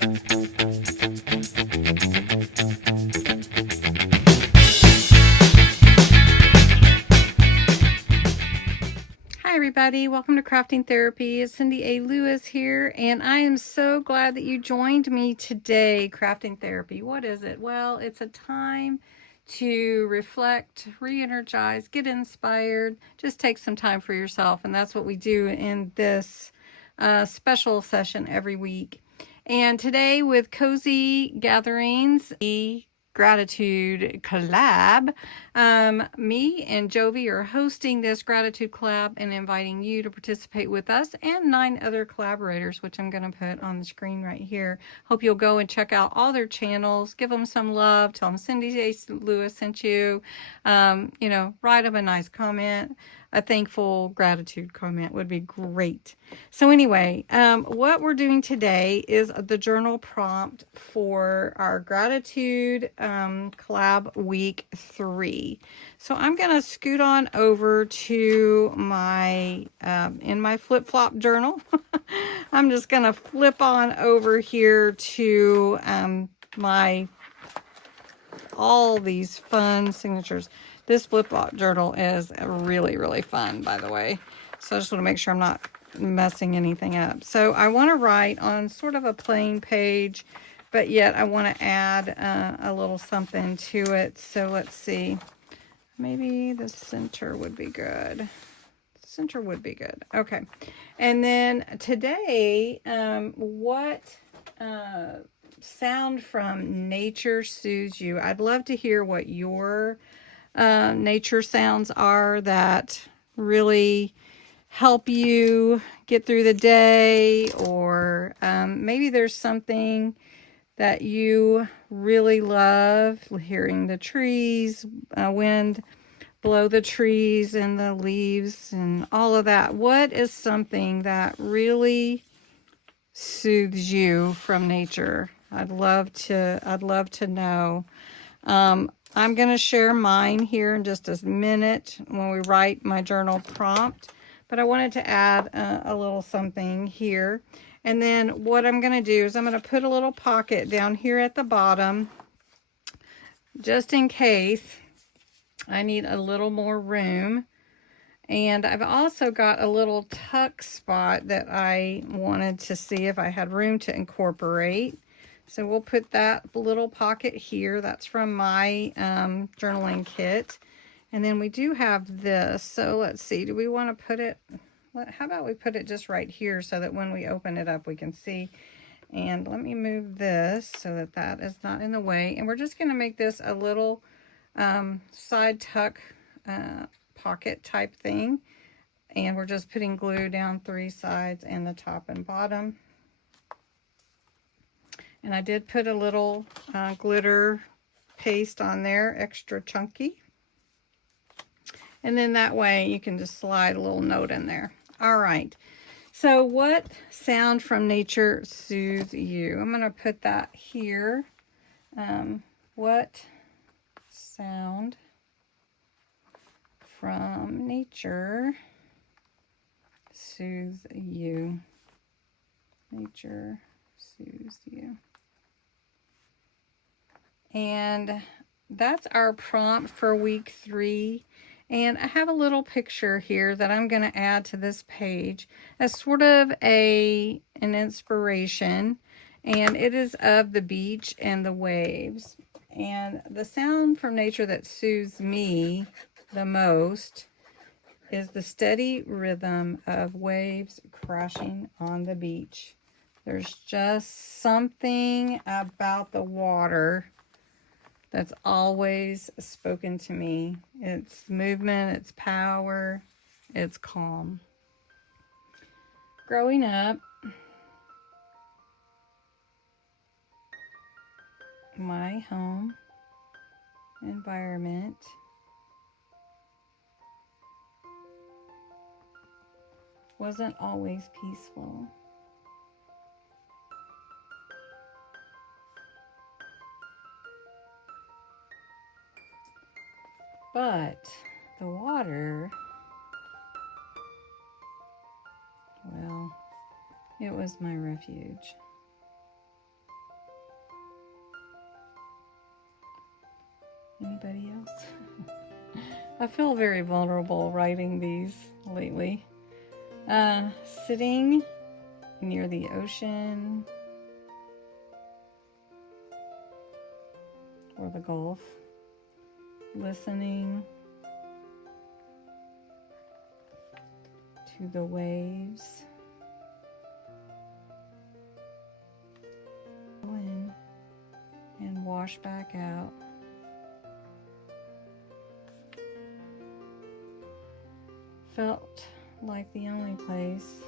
Hi everybody, welcome to Crafting Therapy. It's Cindy A. Lewis here, and I am so glad that you joined me today. Crafting Therapy, what is it? Well, it's a time to reflect, re-energize, get inspired, just take some time for yourself, and that's what we do in this special session every week. And today with Cozy Gatherings, a gratitude collab, me and Jovi are hosting this gratitude collab and inviting you to participate with us and 9 other collaborators, which I'm going to put on the screen right here. Hope you'll go and check out all their channels, give them some love, tell them Cindy A. Lewis sent you, write them a nice comment. A thankful gratitude comment would be great. So anyway, what we're doing today is the journal prompt for our gratitude collab week 3. So I'm going to scoot on over to my, in my flip-flop journal. I'm just going to flip on over here to my, all these fun signatures. This flip-flop journal is really, really fun, by the way. So I just want to make sure I'm not messing anything up. So I want to write on sort of a plain page, but yet I want to add a little something to it. So let's see. Maybe the center would be good. Center would be good. Okay. And then today, what sound from nature soothes you? I'd love to hear what your nature sounds are that really help you get through the day, or maybe there's something that you really love, hearing the trees, wind blow the trees and the leaves and all of that. What is something that really soothes you from nature? I'd love to know. I'm going to share mine here in just a minute when we write my journal prompt, but I wanted to add a little something here. And then what I'm going to do is I'm going to put a little pocket down here at the bottom, just in case I need a little more room. And I've also got a little tuck spot that I wanted to see if I had room to incorporate. So we'll put that little pocket here. That's from my journaling kit. And then we do have this. So let's see, do we want to put it, how about we put it just right here so that when we open it up we can see. And let me move this so that that is not in the way. And we're just going to make this a little side tuck pocket type thing. And we're just putting glue down 3 sides and the top and bottom. And I did put a little glitter paste on there, extra chunky. And then that way you can just slide a little note in there. All right. So what sound from nature soothes you? I'm going to put that here. What sound from nature soothes you? Nature soothes you. And that's our prompt for week 3. And I have a little picture here that I'm going to add to this page as sort of an inspiration. And it is of the beach and the waves. And the sound from nature that soothes me the most is the steady rhythm of waves crashing on the beach. There's just something about the water that's always spoken to me. It's movement, it's power, it's calm. Growing up, my home environment wasn't always peaceful. But the water, well, it was my refuge. Anybody else? I feel very vulnerable writing these lately. Sitting near the ocean or the Gulf, listening to the waves. Go in and wash back out. Felt like the only place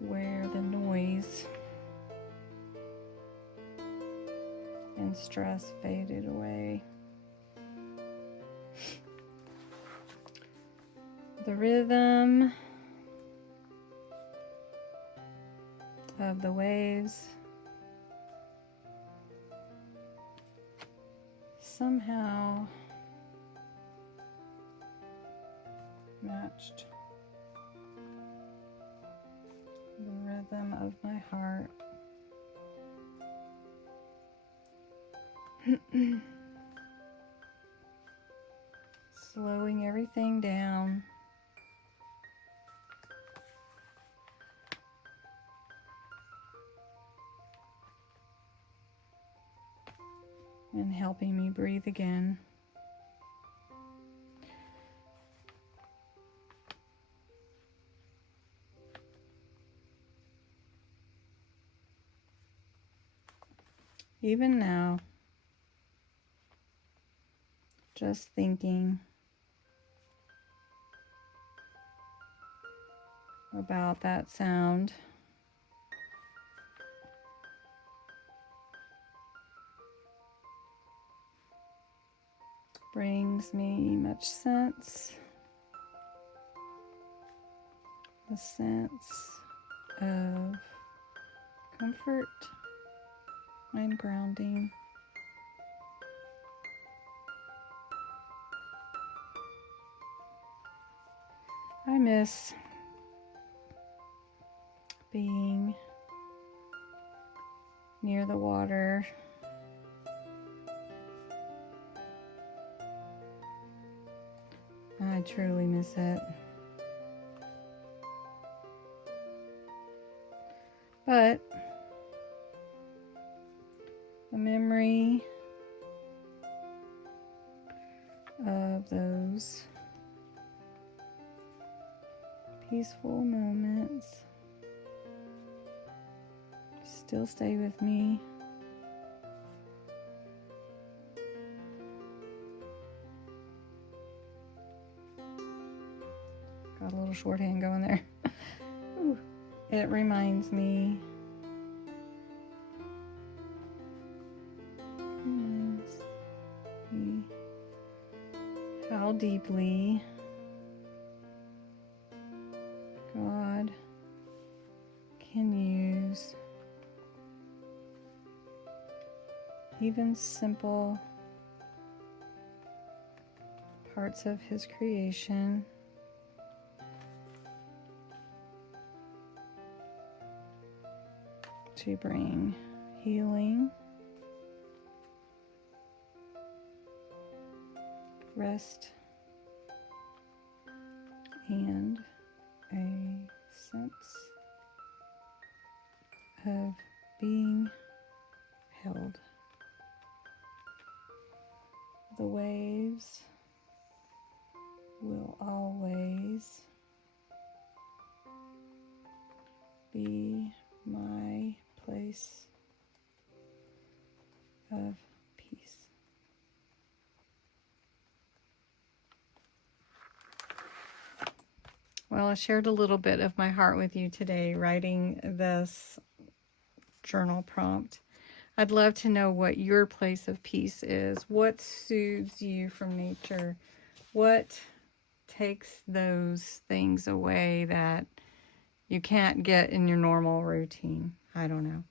where the noise and stress faded away. The rhythm of the waves somehow matched the rhythm of my heart. Slowing everything down. And helping me breathe again. Even now, just thinking about that sound brings me much sense. A sense of comfort and grounding. I miss being near the water. I truly miss it. But the memory of those peaceful moments still stay with me. Got a little shorthand going there. Ooh. It reminds me how deeply God can use even simple parts of His creation to bring healing, rest, and a sense of being held. The waves will always be my place of peace. Well, I shared a little bit of my heart with you today, writing this journal prompt. I'd love to know what your place of peace is. What soothes you from nature? What takes those things away that you can't get in your normal routine? I don't know.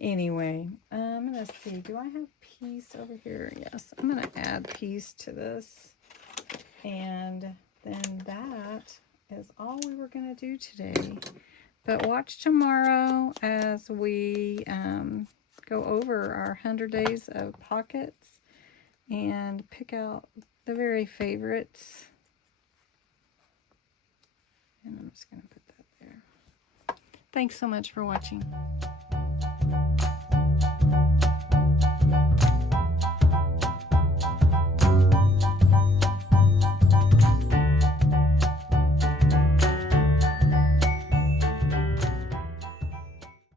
Anyway, I'm going to see. Do I have peace over here? Yes, I'm going to add peace to this. And then that is all we were going to do today. But watch tomorrow as we go over our 100 days of pockets and pick out the very favorites. And I'm just going to put that there. Thanks so much for watching.